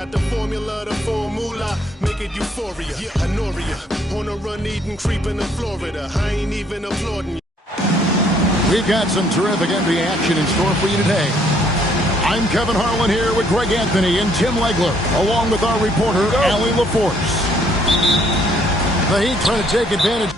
The formula, the formula, make it euphoria. Honoria, on a run eating, creeping in Florida. I ain't even applauding you. We've got some terrific NBA action in store for you today. I'm Kevin Harlan here with Greg Anthony and Tim Legler, along with our reporter, Allie LaForce. The Heat trying to take advantage.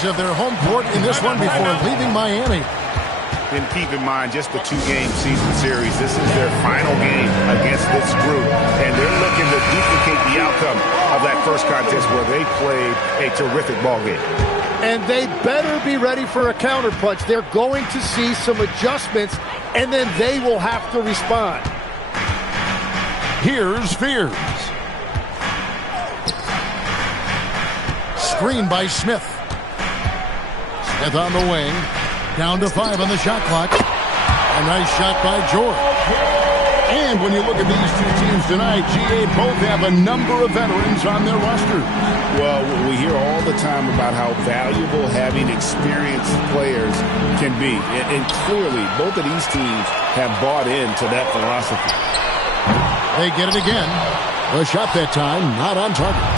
Of their home court in this one before leaving Miami. And keep in mind, just the two-game season series. This is their final game against this group, and they're looking to duplicate the outcome of that first contest where they played a terrific ball game. And they better be ready for a counterpunch. They're going to see some adjustments, and then they will have to respond. Here's Fears. Screen by Smith. Smith on the wing. Down to 5 on the shot clock. A nice shot by George. And when you look at these two teams tonight, GA both have a number of veterans on their roster. Well, we hear all the time about how valuable having experienced players can be. And clearly, both of these teams have bought into that philosophy. They get it again. The shot that time, not on target.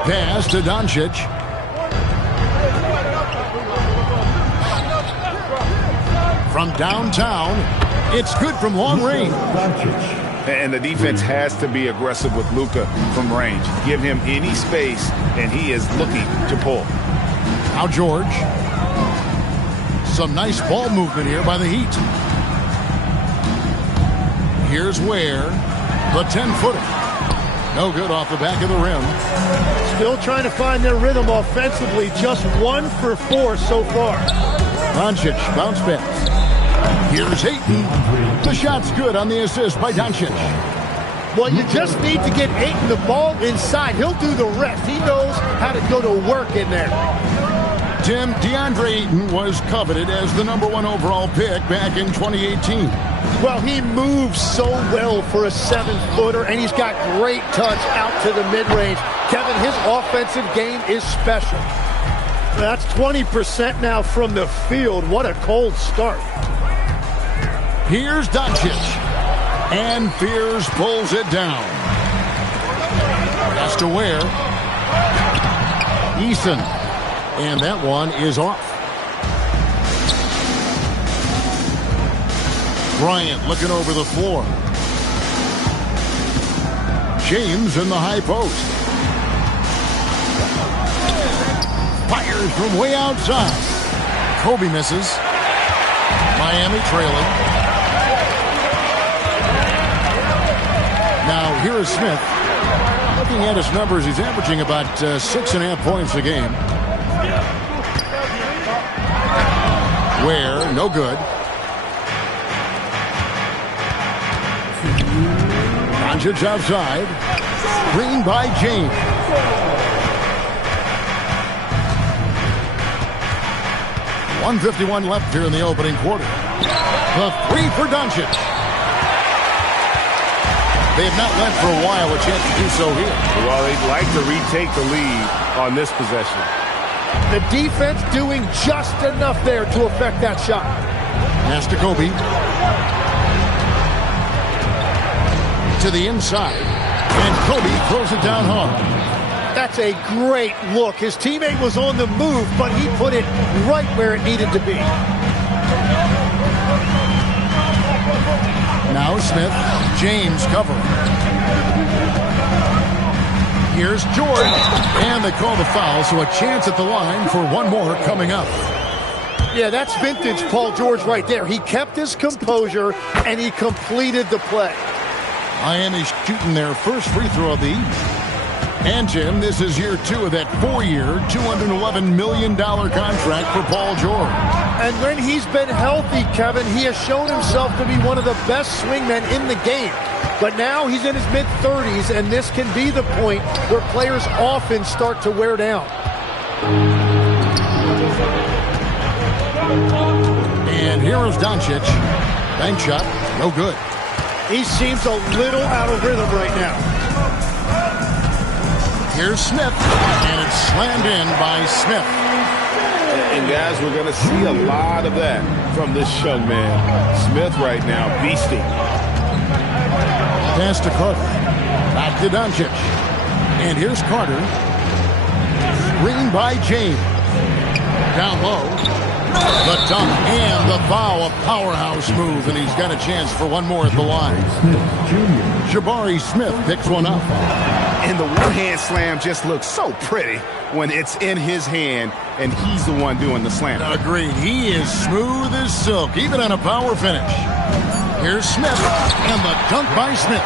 Pass to Doncic. From downtown, it's good from long range. And the defense has to be aggressive with Luka from range. Give him any space, and he is looking to pull. Now George. Some nice ball movement here by the Heat. Here's Ware, the 10-footer. No good off the back of the rim. Still trying to find their rhythm offensively. Just 1 for 4 so far. Doncic bounce pass. Here's Ayton. The shot's good on the assist by Doncic. Well, you just need to get Ayton the ball inside. He'll do the rest. He knows how to go to work in there. Tim, DeAndre Ayton was coveted as the #1 overall pick back in 2018. Well, he moves so well for a 7-footer, and he's got great touch out to the mid-range. Kevin, his offensive game is special. That's 20% now from the field. What a cold start. Here's Doncic. And Fears pulls it down. That's to Ware. Eason. And that one is off. Bryant looking over the floor. James in the high post. Fires from way outside. Kobe misses. Miami trailing. Now here is Smith. Looking at his numbers, he's averaging about 6.5 points a game. Ware, no good. Doncic outside. Screen by James. .151 left here in the opening quarter. The three for Doncic. They have not led for a while, a chance to do so here. Well, they'd like to retake the lead on this possession. The defense doing just enough there to affect that shot. Pass to Kobe. To the inside. And Kobe throws it down hard. That's a great look. His teammate was on the move, but he put it right where it needed to be. Now Smith. James covering. Here's George. And they call the foul, so a chance at the line for one more coming up. Yeah, that's vintage Paul George right there. He kept his composure, and he completed the play. Miami shooting their first free throw of the evening. And, Jim, this is year 2 of that 4-year, $211 million contract for Paul George. And when he's been healthy, Kevin, he has shown himself to be one of the best swingmen in the game. But now he's in his mid-30s, and this can be the point where players often start to wear down. And here is Doncic. Bank shot, no good. He seems a little out of rhythm right now. Here's Smith, and it's slammed in by Smith. And guys, we're going to see a lot of that from this young man. Smith right now, beasting. Pass to Carter. Back to Doncic. And here's Carter. Screen by James. Down low. The dunk and the foul, a powerhouse move, and he's got a chance for one more at the line. Jabari Smith picks one up. And the one-hand slam just looks so pretty when it's in his hand and he's the one doing the slam. Agreed. He is smooth as silk, even on a power finish. Here's Smith, and the dunk by Smith.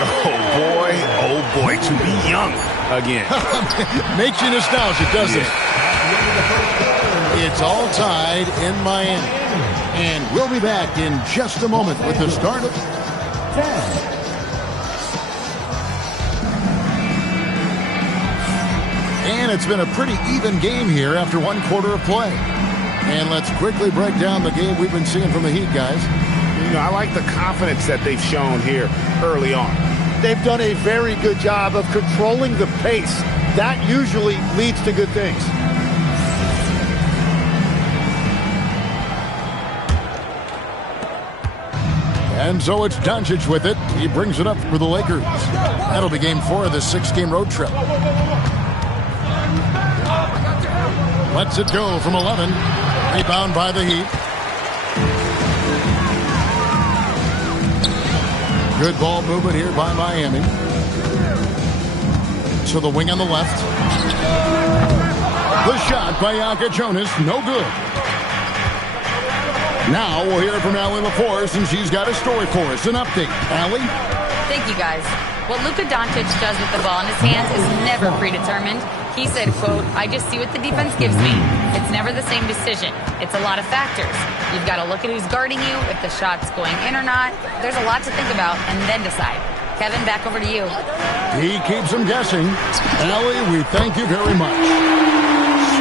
Oh boy, to be young again. Makes you nostalgic, doesn't it? It's all tied in Miami. And we'll be back in just a moment with the start of 10. And it's been a pretty even game here after one quarter of play. And let's quickly break down the game we've been seeing from the Heat, guys. You know, I like the confidence that they've shown here early on. They've done a very good job of controlling the pace. That usually leads to good things. And so it's Doncic with it. He brings it up for the Lakers. That'll be game 4 of this 6-game road trip. Lets it go from 11. Rebound by the Heat. Good ball movement here by Miami. To the wing on the left. The shot by Yaka Jonas. No good. Now we'll hear from Allie LaForce, and she's got a story for us. An update. Allie? Thank you, guys. What Luka Doncic does with the ball in his hands is never predetermined. He said, quote, "I just see what the defense gives me. It's never the same decision. It's a lot of factors. You've got to look at who's guarding you, if the shot's going in or not. There's a lot to think about, and then decide." Kevin, back over to you. He keeps him guessing. Allie, we thank you very much.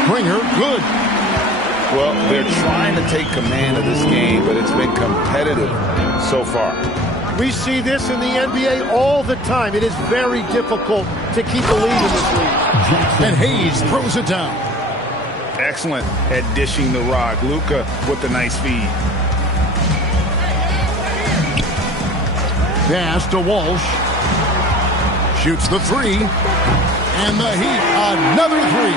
Springer, good. Well, they're trying to take command of this game, but it's been competitive so far. We see this in the NBA all the time. It is very difficult to keep a lead in this league. And Hayes throws it down. Excellent at dishing the rock. Luka with the nice feed. Pass to Walsh. Shoots the 3. And the Heat, another 3.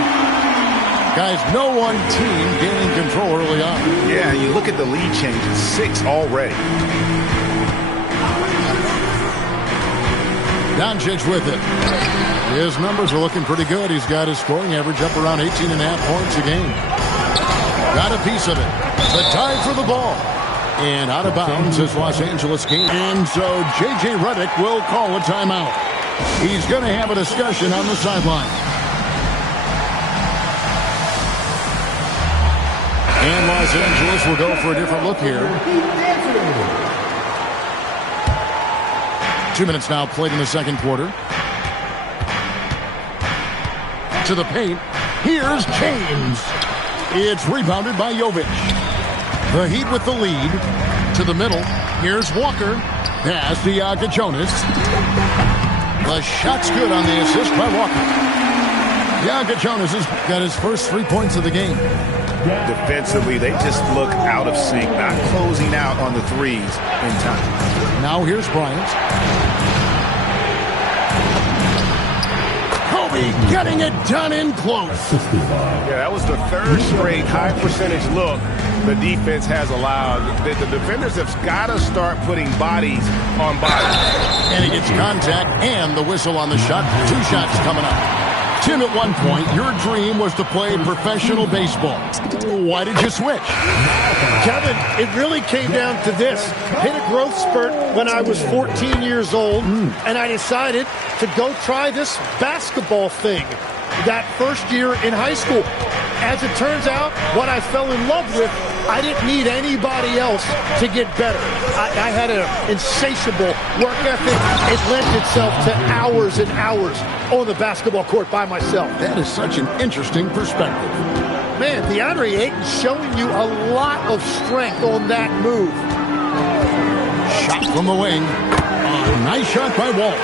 Guys, no one team gaining control early on. Yeah, you look at the lead changes, 6 already. Doncic with it. His numbers are looking pretty good. He's got his scoring average up around 18.5 points a game. Got a piece of it. The tie for the ball. And out of bounds is Los Angeles game. And so J.J. Redick will call a timeout. He's going to have a discussion on the sideline. And Los Angeles will go for a different look here. 2 minutes now played in the second quarter. To the paint. Here's James. It's rebounded by Jovic. The Heat with the lead. To the middle. Here's Walker. Pass to Jonas. The shot's good on the assist by Walker. Jonas has got his first 3 points of the game. Defensively, they just look out of sync, not closing out on the threes in time. Now here's Bryant. Kobe getting it done in close. Yeah, that was the third straight high percentage look the defense has allowed. The defenders have got to start putting bodies on bodies. And he gets contact and the whistle on the shot. 2 shots coming up. Tim, at one point, your dream was to play professional baseball. Why did you switch? Kevin, it really came down to this. Hit a growth spurt when I was 14 years old, and I decided to go try this basketball thing that first year in high school. As it turns out, what I fell in love with, I didn't need anybody else to get better. I had an insatiable work ethic. It lent itself to hours and hours on the basketball court by myself. That is such an interesting perspective. Man, DeAndre Ayton showing you a lot of strength on that move. Shot from the wing. A nice shot by Walsh.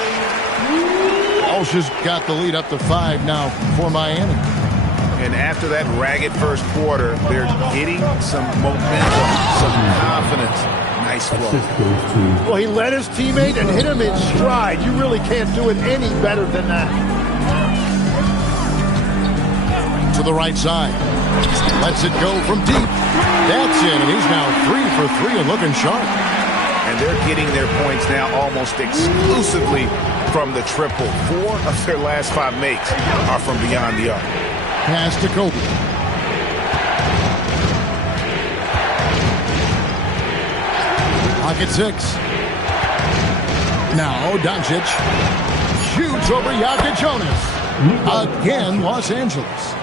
Walsh has got the lead up to 5 now for Miami. And after that ragged first quarter, they're getting some momentum, some confidence. Nice flow. Well, he led his teammate and hit him in stride. You really can't do it any better than that. To the right side. Lets it go from deep. That's in, and he's now 3 for 3 and looking sharp. And they're getting their points now almost exclusively from the triple. 4 of their last 5 makes are from beyond the arc. Pass to Kobe. Pocket 6. Now Doncic shoots over Jonas. Again, Los Angeles.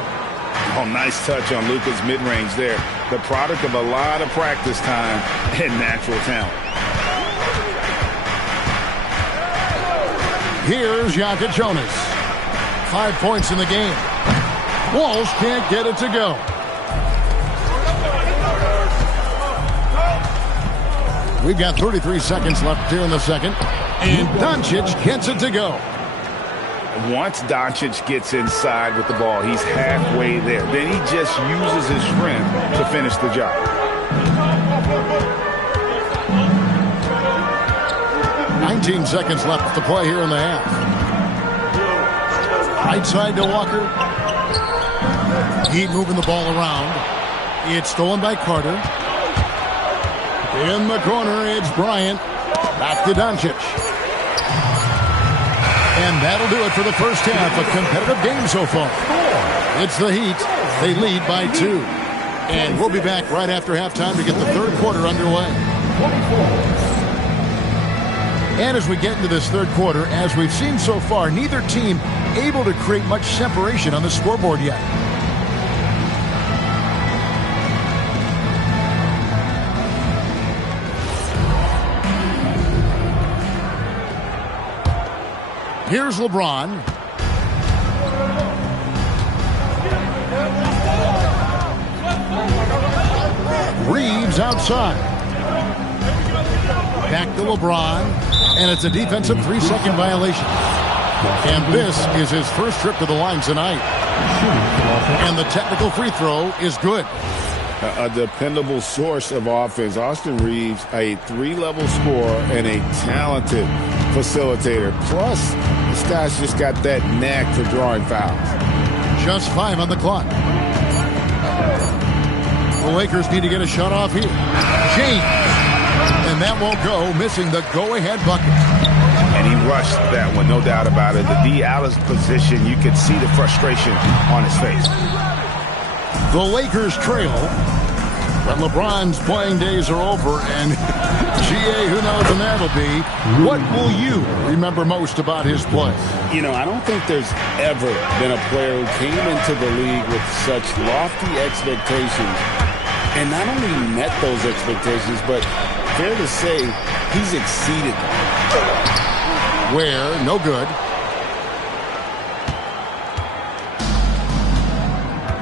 Oh, nice touch on Luka's mid-range there. The product of a lot of practice time and natural talent. Here's Jonas. 5 points in the game. Walsh can't get it to go. We've got 33 seconds left here in the second. And Doncic gets it to go. Once Doncic gets inside with the ball, he's halfway there. Then he just uses his strength to finish the job. $19 seconds left to play here in the half. Right side to Walker. Heat moving the ball around. It's stolen by Carter. In the corner, it's Bryant. Back to Doncic. And that'll do it for the first half. A competitive game so far. It's the Heat. They lead by 2. And we'll be back right after halftime to get the third quarter underway. And as we get into this third quarter, as we've seen so far, neither team able to create much separation on the scoreboard yet. Here's LeBron. Reeves outside. Back to LeBron. And it's a defensive 3-second violation. And this is his first trip to the line tonight. And the technical free throw is good. A dependable source of offense. Austin Reeves, a 3-level scorer and a talented facilitator. Plus, this guy's just got that knack for drawing fouls. Just 5 on the clock. The Lakers need to get a shot off here. James. And that won't go, missing the go-ahead bucket. And he rushed that one, no doubt about it. The D out of position, you could see the frustration on his face. The Lakers trail, but LeBron's playing days are over, and GA, who knows when that'll be. What will you remember most about his play? You know, I don't think there's ever been a player who came into the league with such lofty expectations and not only met those expectations, but fair to say, he's exceeded them. Where, no good.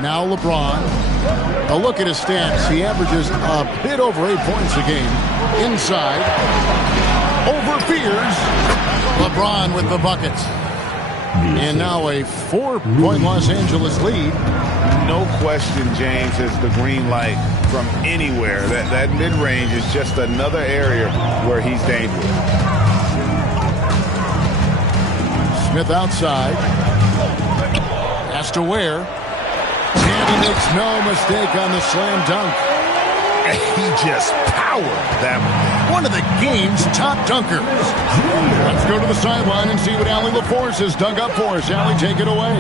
Now LeBron. A look at his stats. He averages a bit over 8 points a game. Inside. Over Fears. LeBron with the buckets. And now a 4-point Los Angeles lead. No question, James, is the green light from anywhere. That mid-range is just another area where he's dangerous. Smith outside. Has to Ware. And he makes no mistake on the slam dunk. And he just powered that one of the game's top dunkers. Let's go to the sideline and see what Allie LaForce has dug up for us. Allie, take it away.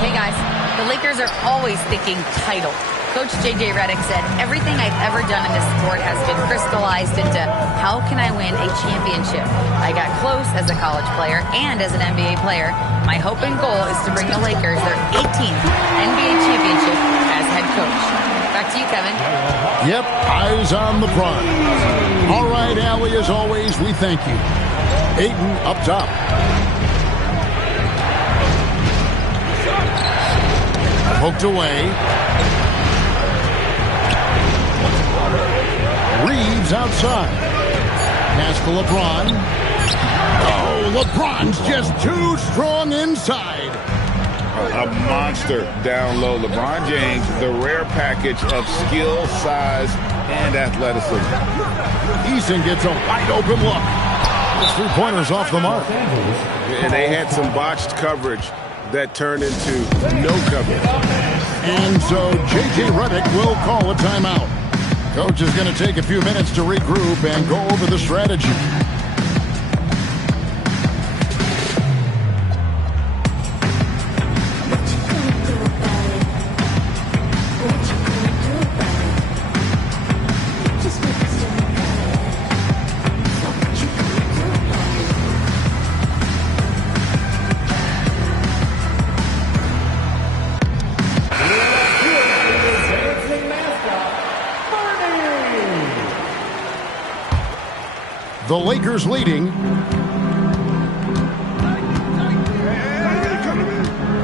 Hey, guys. The Lakers are always thinking title. Coach J.J. Redick said, everything I've ever done in this sport has been crystallized into how can I win a championship. I got close as a college player and as an NBA player. My hope and goal is to bring the Lakers their 18th NBA championship as head coach. Back to you, Kevin. Yep, eyes on the prize. All right, Allie, as always, we thank you. Ayton up top. Poked away. Reeves outside. Pass to LeBron. Oh, LeBron's just too strong inside. A monster down low. LeBron James, the rare package of skill, size, and athleticism. Eason gets a wide open look. His three-pointers off the mark. And they had some botched coverage that turned into no coverage. And so J.J. Redick will call a timeout. Coach is going to take a few minutes to regroup and go over the strategy. The Lakers leading.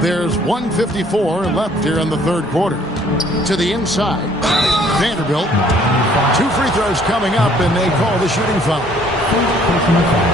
There's 1:54 left here in the third quarter. To the inside. Vanderbilt. 2 free throws coming up, and they call the shooting foul.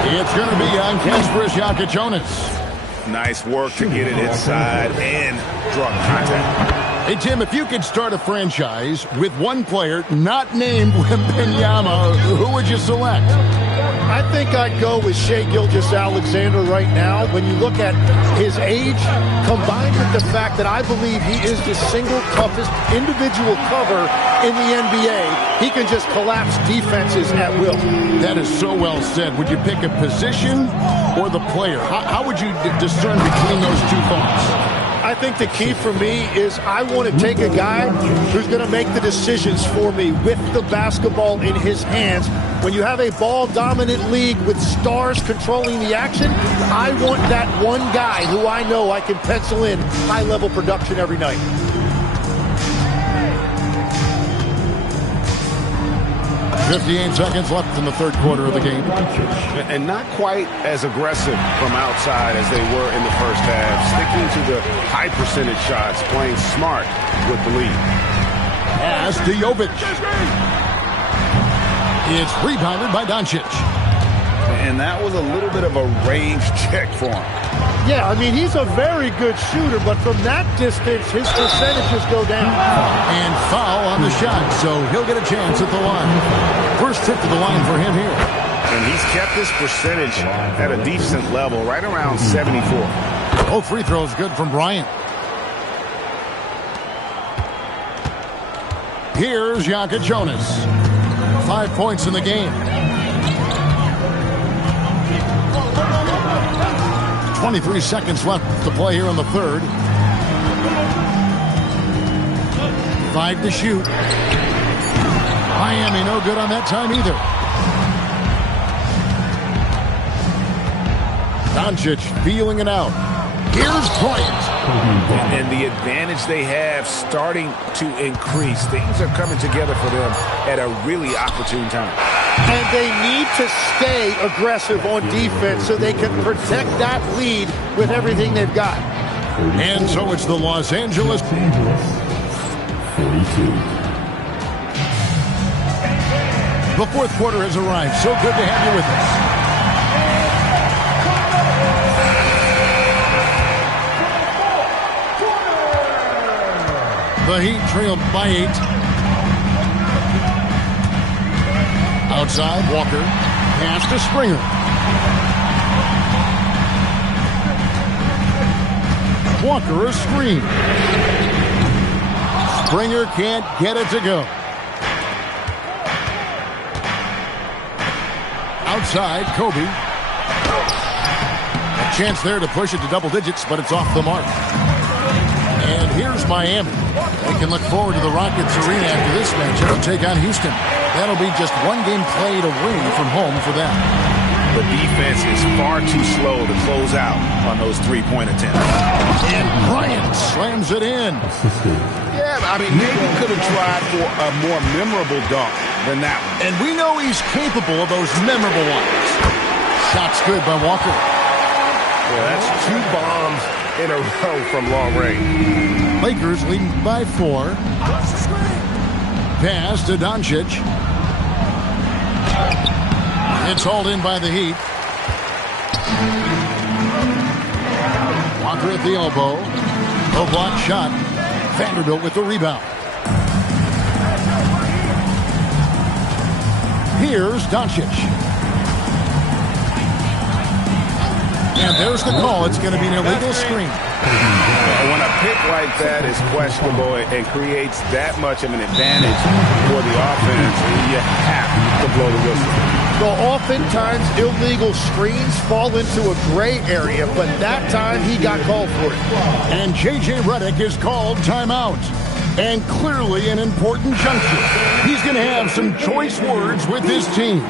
It's going to be on Kasparas Jakuponis. Nice work to get it inside and draw contact. Hey, Tim, if you could start a franchise with one player not named Wembanyama, who would you select? I think I'd go with Shai Gilgeous-Alexander right now. When you look at his age, combined with the fact that I believe he is the single toughest individual cover in the NBA, he can just collapse defenses at will. That is so well said. Would you pick a position or the player? How would you discern between those two thoughts? I think the key for me is I want to take a guy who's going to make the decisions for me with the basketball in his hands. When you have a ball-dominant league with stars controlling the action, I want that one guy who I know I can pencil in high-level production every night. .58 seconds left in the third quarter of the game. And not quite as aggressive from outside as they were in the first half. Sticking to the high percentage shots, playing smart with the lead. Pass to Jovic. It's rebounded by Doncic. And that was a little bit of a range check for him. Yeah, I mean, he's a very good shooter, but from that distance, his percentages go down. And foul on the shot, so he'll get a chance at the line. First trip to the line for him here. And he's kept his percentage at a decent level, right around 74. Both free throws good from Bryant. Here's Jakuponis. 5 points in the game. 23 seconds left to play here in the third. 5 to shoot. Miami no good on that time either. Doncic feeling it out. Here's Bryant. And the advantage they have starting to increase. Things are coming together for them at a really opportune time. And they need to stay aggressive on defense so they can protect that lead with everything they've got. And so it's the Los Angeles The fourth quarter has arrived. So good to have you with us. The Heat trailed by 8. Outside, Walker. Pass to Springer. Walker a screen. Springer can't get it to go. Outside, Kobe. A chance there to push it to double digits, but it's off the mark. And here's Miami. They can look forward to the Rockets arena after this matchup and take on Houston. That'll be just one game played away from home for them. The defense is far too slow to close out on those three-point attempts. And Bryant slams it in. Yeah, I mean, maybe could have tried for a more memorable dunk than that one. And we know he's capable of those memorable ones. Shot's good by Walker. Yeah, that's 2 bombs in a row from long range. Lakers leading by 4. Pass to Doncic. It's hauled in by the Heat. Walker at the elbow. No block shot. Vanderbilt with the rebound. Here's Doncic. And there's the call. It's going to be an illegal screen. When a pick like that is questionable and creates that much of an advantage for the offense, you have to blow the whistle. So oftentimes illegal screens fall into a gray area, but that time he got called for it. And J.J. Redick is called timeout. And clearly an important juncture. He's going to have some choice words with his team.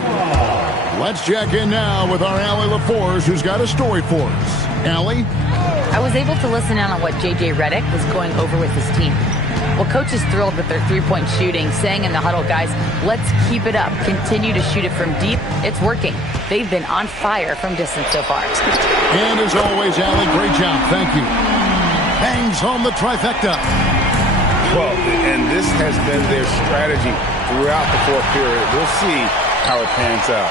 Let's check in now with our Allie LaForce, who's got a story for us. Allie? I was able to listen in on what J.J. Redick was going over with his team. Well, coach is thrilled with their three-point shooting, saying in the huddle, guys, let's keep it up. Continue to shoot it from deep. It's working. They've been on fire from distance so far. And as always, Allie, great job. Thank you. Bangs home the trifecta. Well, and this has been their strategy throughout the fourth period. We'll see how it pans out.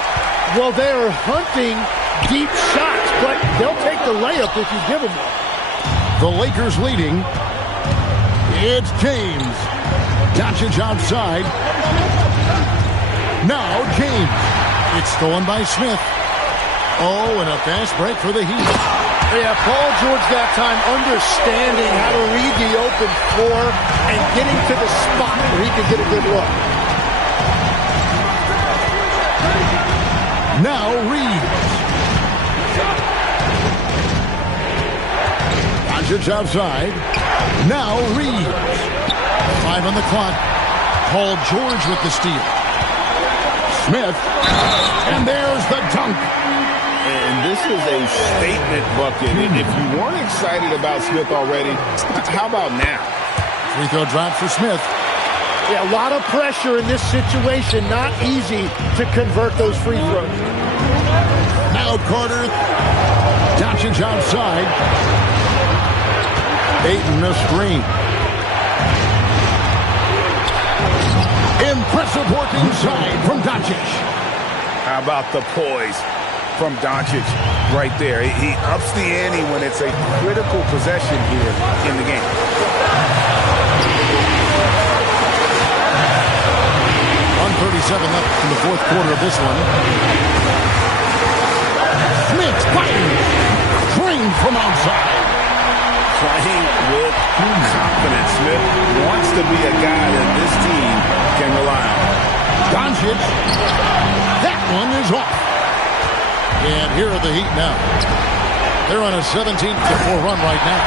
Well, they're hunting deep shots, but they'll take the layup if you give them one. The Lakers leading. It's James. Doncic outside. Now James. It's stolen by Smith. Oh, and a fast break for the Heat. Yeah, Paul George that time understanding how to read the open floor and getting to the spot where he can get a good look. Now Reeves. Doncic outside. Now Reeves. 5 on the clock. Paul George with the steal. Smith. And there's the dunk. And this is a statement bucket. If you weren't excited about Smith already, how about now? Free throw drop for Smith. Yeah, a lot of pressure in this situation. Not easy to convert those free throws. Now Carter. Doncic outside. Ayton a screen. Impressive work inside from Doncic. How about the poise from Doncic right there? He ups the ante when it's a critical possession here in the game. .137 left in the fourth quarter of this one. Smith fighting. Trained from outside. Playing with confidence. Smith wants to be a guy that this team can rely on. Doncic. That one is off. And here are the Heat now. They're on a 17-4 run right now.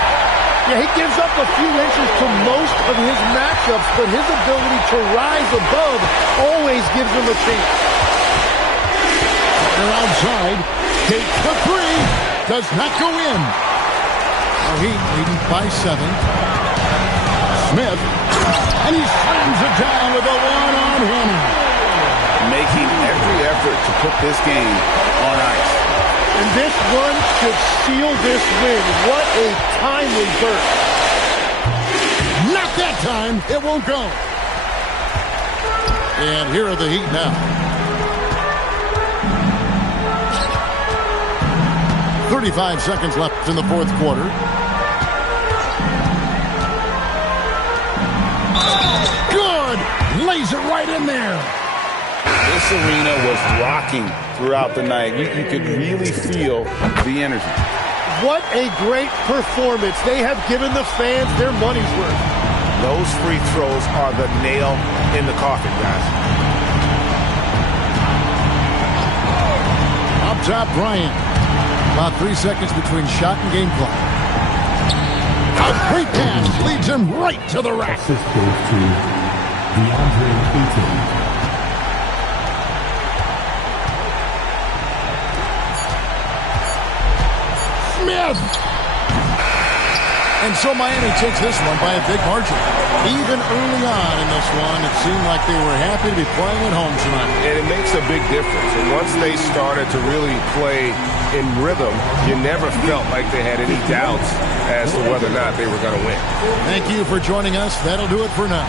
Yeah, he gives up a few inches to most of his matchups, but his ability to rise above always gives him a chance. They're outside. Takes the three. Does not go in. The Heat leading by 7. Smith. And he slams it down with a one-on-one. Making every effort to put this game on ice. And this one should seal this win. What a timely burst. Knocked That time, it won't go. And here are the Heat now. 35 seconds left in the fourth quarter. Good! Lays it right in there. This arena was rocking throughout the night. You could really feel the energy. What a great performance. They have given the fans their money's worth. Those free throws are the nail in the coffin, guys. Up top, Bryant. About 3 seconds between shot and game clock. A great pass leads him right to the rack. Assist goes to DeAndre Ayton. Smith! And so Miami takes this one by a big margin. Even early on in this one, it seemed like they were happy to be playing at home tonight. And it makes a big difference. And once they started to really play in rhythm, you never felt like they had any doubts as to whether or not they were going to win. Thank you for joining us. That'll do it for now.